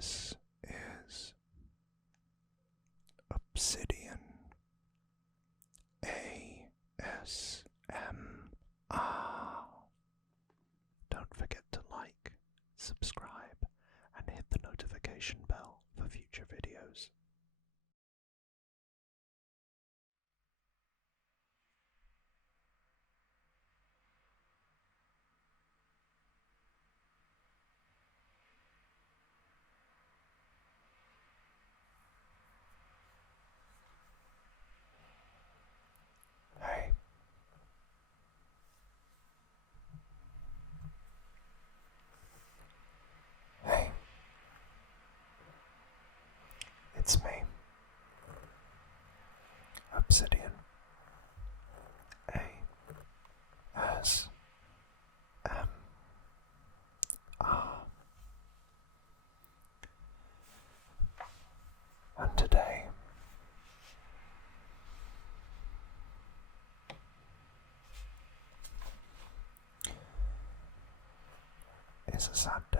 This is Obsidian ASMR. Don't forget to like, subscribe, and hit the notification bell for future videos. Hey. Hey. It's me. Obsidian. ASMR. And today is a sad day.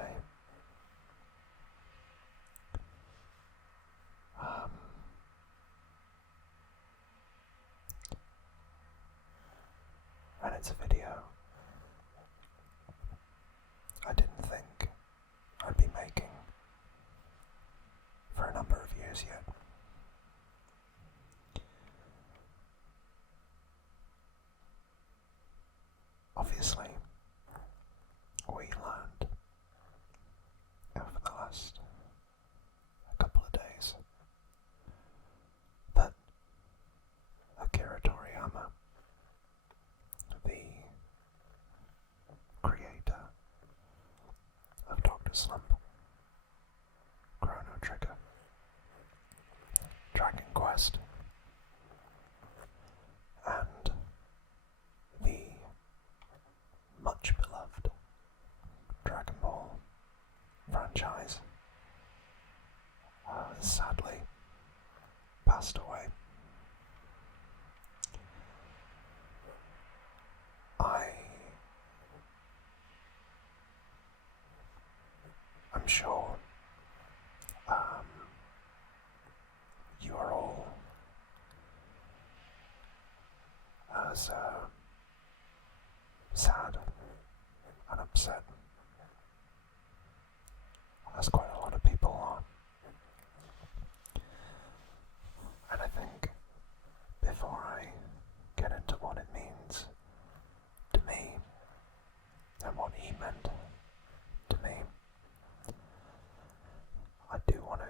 And it's a video I didn't think I'd be making for a number of years yet. Obviously, we learned over the last couple of days that Akira Toriyama, the creator of Dr. Slump, Chrono Trigger, Dragon Quest, and the much beloved Dragon Ball franchise, sadly passed away. I'm sure you are all as sad and upset as quite a lot of people are. And I think before I get into what it means to me and what he meant to me, I do want to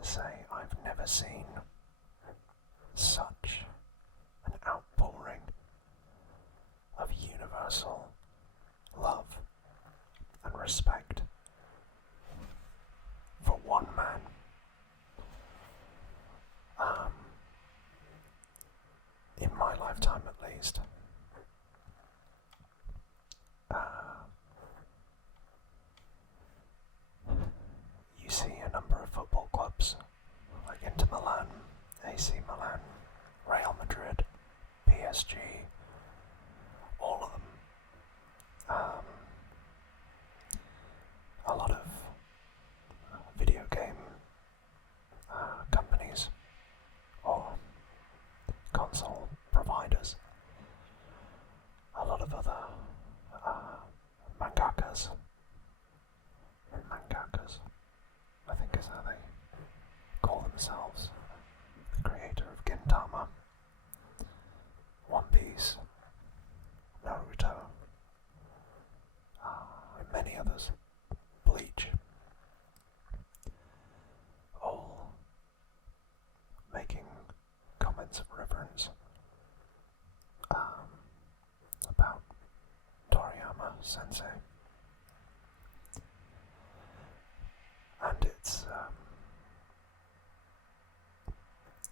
say I've never seen such an outpouring of universal love and respect for one man. In my lifetime at least. You see a number of football clubs like Inter Milan, AC Milan, Real Madrid, PSG, all of them. A lot of video game companies or console providers, a lot of other mangakas, I think is how they call themselves, the creator of Gintama, One Piece, Naruto, and many others, Bleach, all making comments of reverence about Toriyama Sensei. And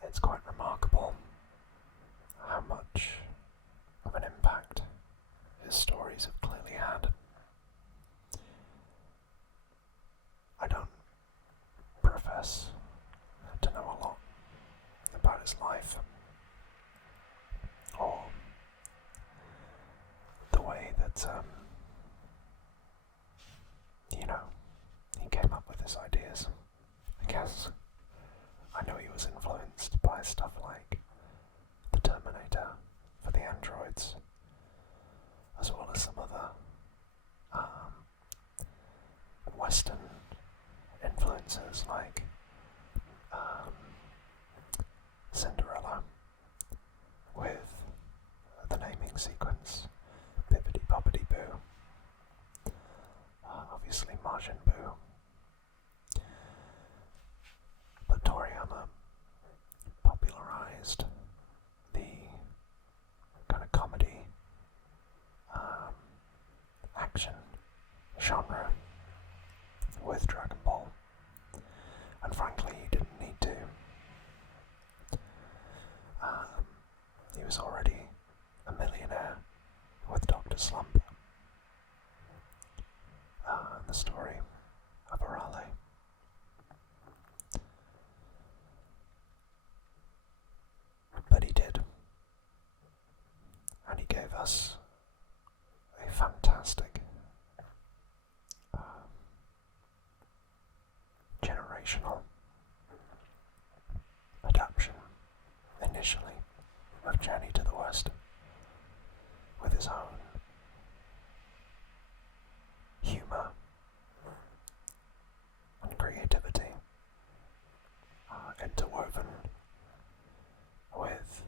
it's quite remarkable how much of an impact his stories have clearly had. I don't profess to know a lot about his life or the way that Majin Buu. But Toriyama popularized the kind of comedy, action genre with Dragon Ball, and frankly he didn't need to. He was already a millionaire with Dr. Slump, the story of Arale. But he did, and he gave us a fantastic generational adaptation, initially, of Journey to the West, with his own humour and creativity, interwoven with,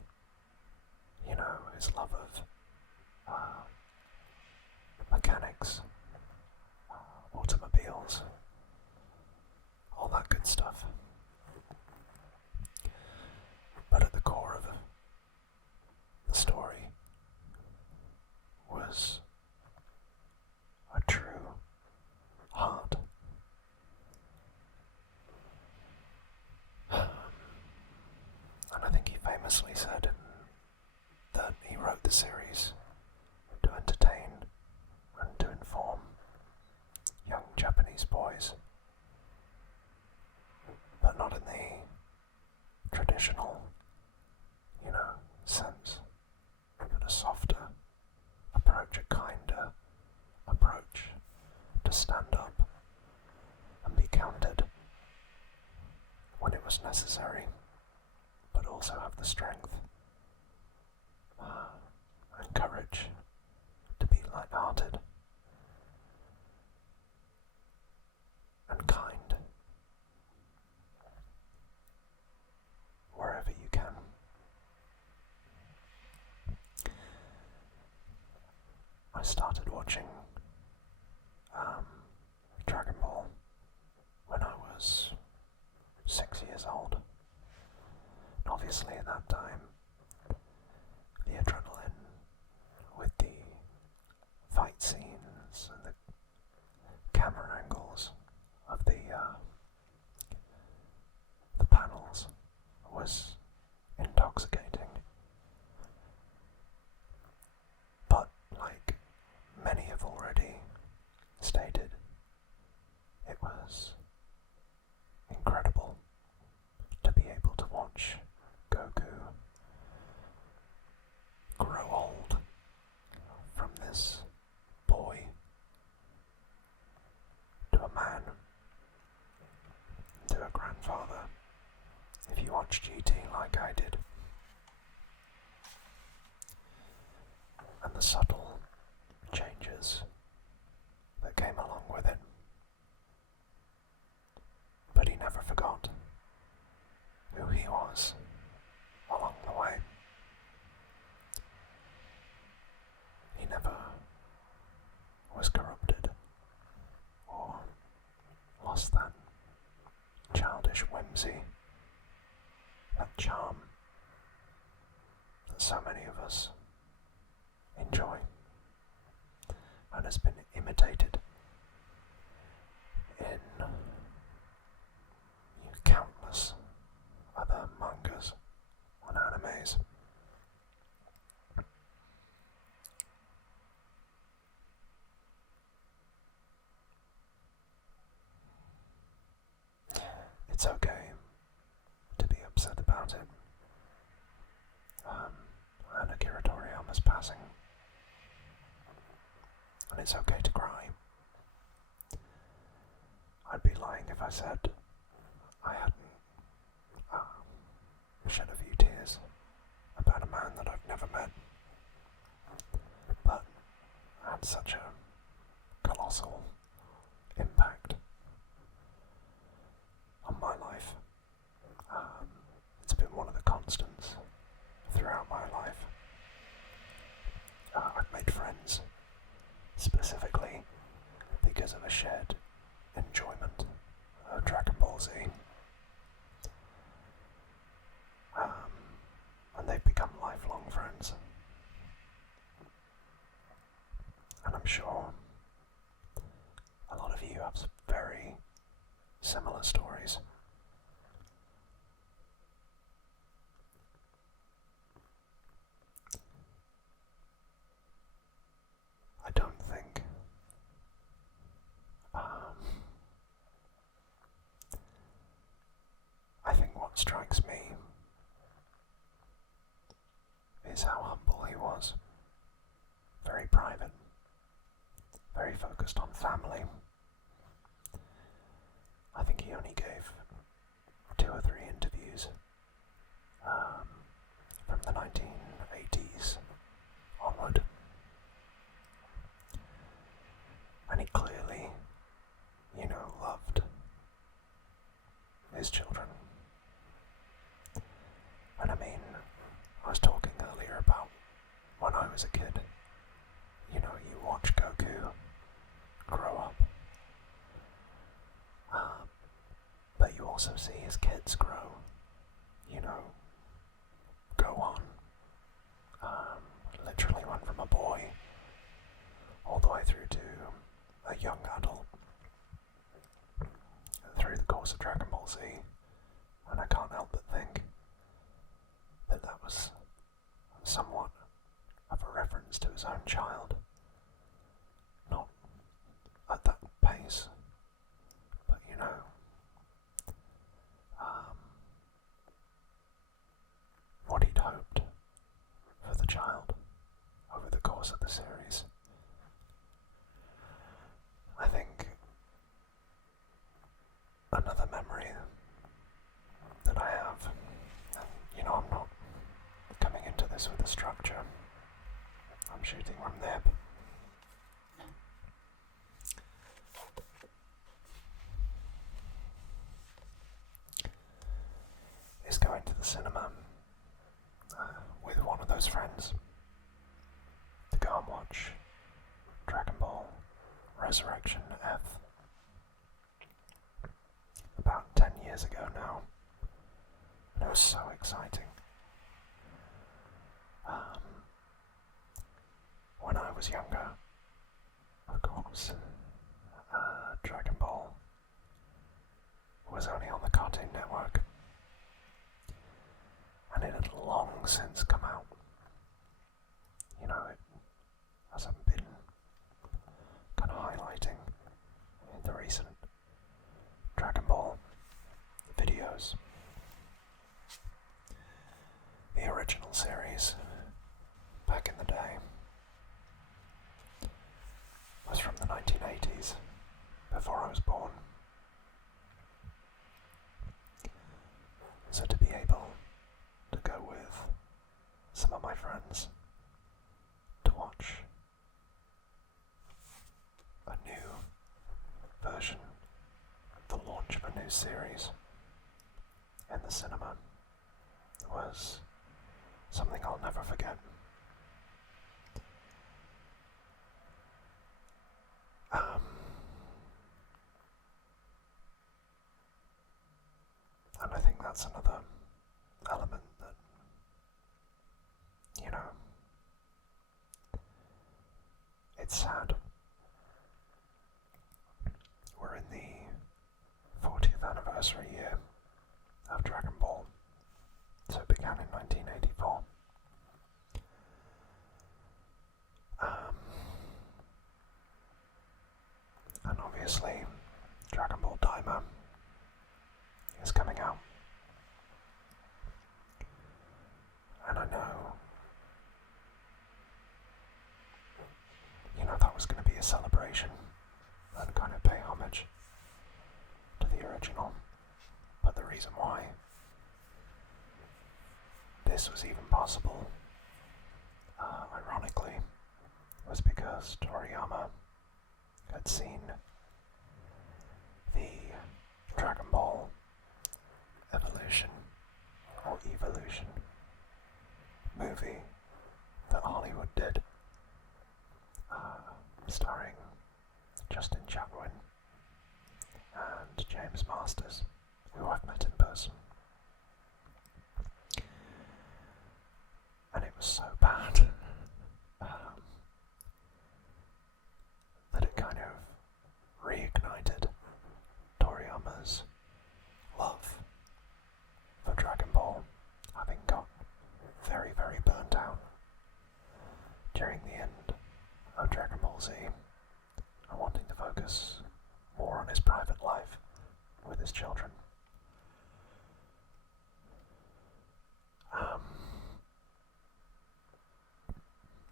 his love of mechanics, automobiles, all that good stuff. But at the core of the story was a true heart. And I think he famously said that he wrote the series to entertain and to inform young Japanese boys, but not in the traditional, sense, but a softer approach, a kinder approach, to stand up and be counted when it was necessary, but also have the strength and courage to be light-hearted and kind wherever you can. I started watching Dragon Ball when I was 6 years old. And obviously at that time, the adrenaline with the fight scenes and the camera angles of the panels was intoxicating. But like many have already stated, it was incredible to be able to watch Goku grow old from this boy to a man, to a grandfather, if you watch GT like I did. And the subtle changes that came along with it. But he never forgot who he was along the way. He never was corrupted or lost that childish whimsy, that charm that so many of us enjoy and has been imitated in countless other mangas and animes. It's okay to be upset about it. And Akira Toriyama's passing. And it's okay to cry. I'd be lying if I said I hadn't shed a few tears about a man that I've never met, but had such a colossal impact on my life. It's been one of the constants throughout my life. I've made friends specifically because of a shared I'm sure a lot of you have some very similar stories. I don't think I think what strikes me is how humble he was. Very private, very focused on family. I think he only gave 2 or 3 interviews from the 1980s onward. And he clearly, loved his children. And I mean, I was talking earlier about when I was a kid. You watch Goku grow up. But you also see his kids grow. Go on. Literally went from a boy all the way through to a young adult through the course of Dragon Ball Z, and I can't help but think that that was somewhat of a reference to his own child. Not at that pace, but what he'd hoped for the child over the course of the series. I think another memory that I have, and I'm not coming into this with a structure, I'm shooting from the hip. Is going to the cinema with one of those friends to go and watch Dragon Ball Resurrection F. About 10 years ago now, and it was so exciting. When I was younger, of course, Dragon Ball was only on the Cartoon Network, and it had long since come out. It hasn't been kind of highlighting in the recent Dragon Ball videos. The original series, back in the day, was from the 1980s, before I was born. So to be able to go with some of my friends to watch a new version, the launch of a new series in the cinema, was something I'll never forget. And I think that's another element that, it's sad. We're in the 40th anniversary year of Dragon Ball, so it began in 1984. And obviously, Dragon Ball Daima is coming out. And I know, that was going to be a celebration and kind of pay homage to the original. But the reason why this was even possible, ironically, was because Toriyama had seen the Dragon Ball Evolution or Evolution movie that Hollywood did, starring Justin Chatwin and James Masters, who I've met in person. And it was so bad. Z and wanting to focus more on his private life with his children.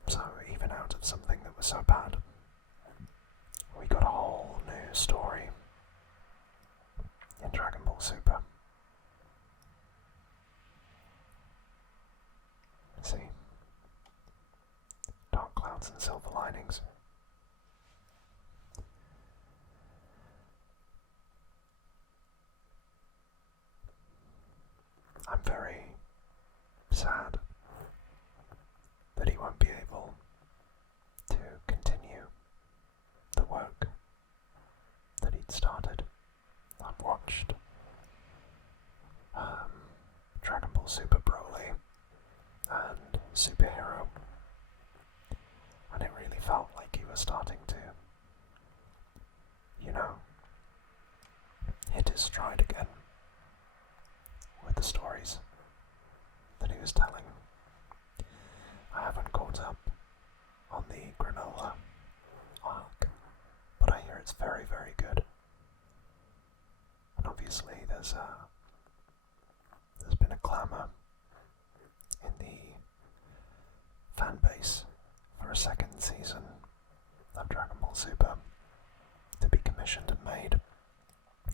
So even out of something that was so bad, we got a whole new story in Dragon Ball Super. See? Dark clouds and silver linings. I'm very sad that he won't be able to continue the work that he'd started. I've watched Dragon Ball Super Broly and Superhero, and it really felt like he was starting to, hit his stride again with the stories that he was telling. I haven't caught up on the Granola arc, but I hear it's very, very good. And obviously there's been a clamour in the fan base for a second season of Dragon Ball Super to be commissioned and made,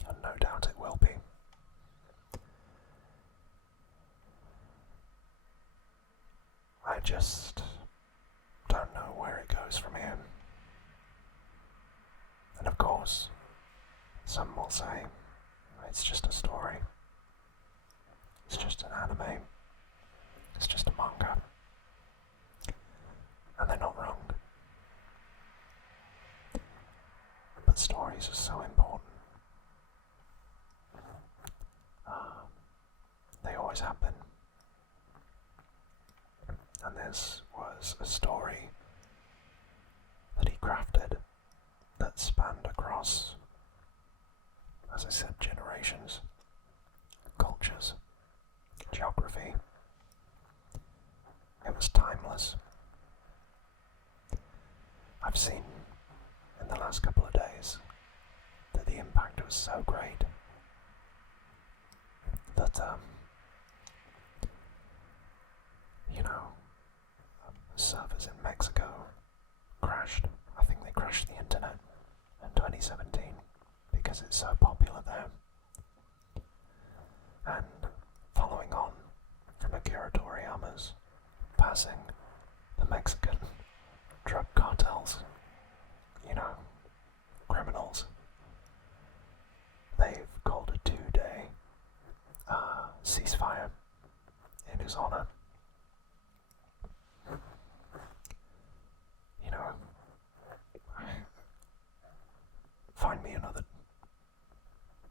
and no doubt it will be. I just don't know where it goes from here. And of course, some will say it's just a story. It's just an anime. It's just a manga. And they're not wrong. But stories are so important. They always have been. And this was a story that he crafted that spanned across, as I said, generations, cultures, geography. It was timeless. I've seen in the last couple of days that the impact was so great that, servers in Mexico crashed. I think they crashed the internet in 2017 because it's so popular there. And following on from Akira Toriyama's passing, the Mexican drug cartels, criminals, they've called a 2-day ceasefire in his honor. Find me another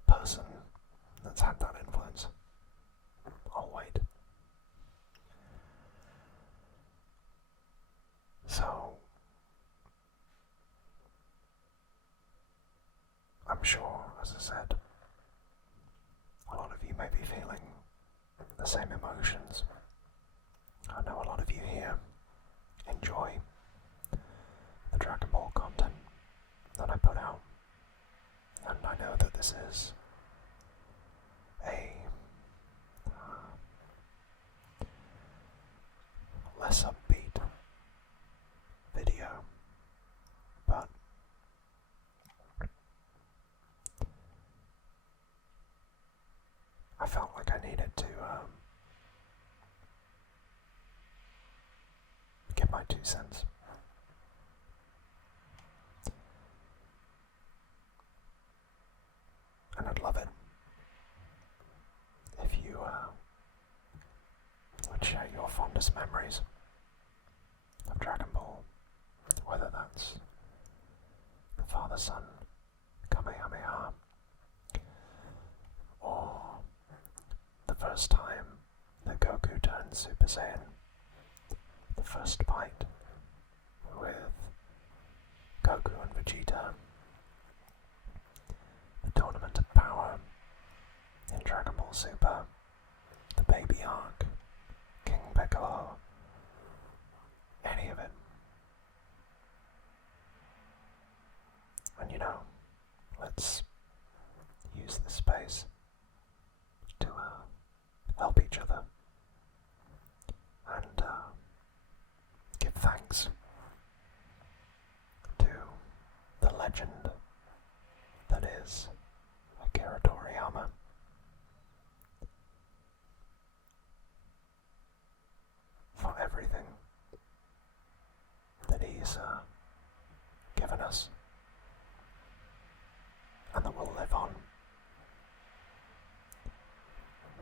person that's had that influence. I'll wait. So, I'm sure, as I said, a lot of you may be feeling the same emotions. I know a lot of you here enjoy the Dragon Ball content that I put out, and I know that this is a less upbeat video, but I felt like I needed to give my 2 cents. And I'd love it if you would share your fondest memories of Dragon Ball, whether that's the Father-Son Kamehameha, or the first time that Goku turned Super Saiyan, the first fight with Goku and Vegeta, the Tournament of Power in Dragon Ball Super, the Baby Arc, King Piccolo, any of it. let's use this space to help each other and give thanks to the legend that is Akira Toriyama. For everything that he's given us and that will live on,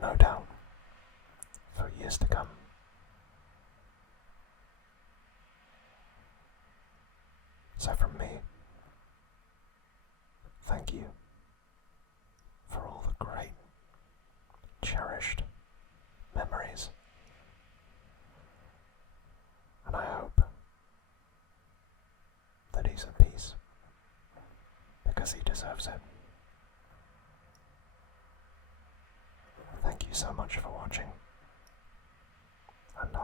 no doubt, for years to come. So from me, thank you for all the great, cherished memories, and I hope that he's at peace, because he deserves it. Thank you so much for watching, and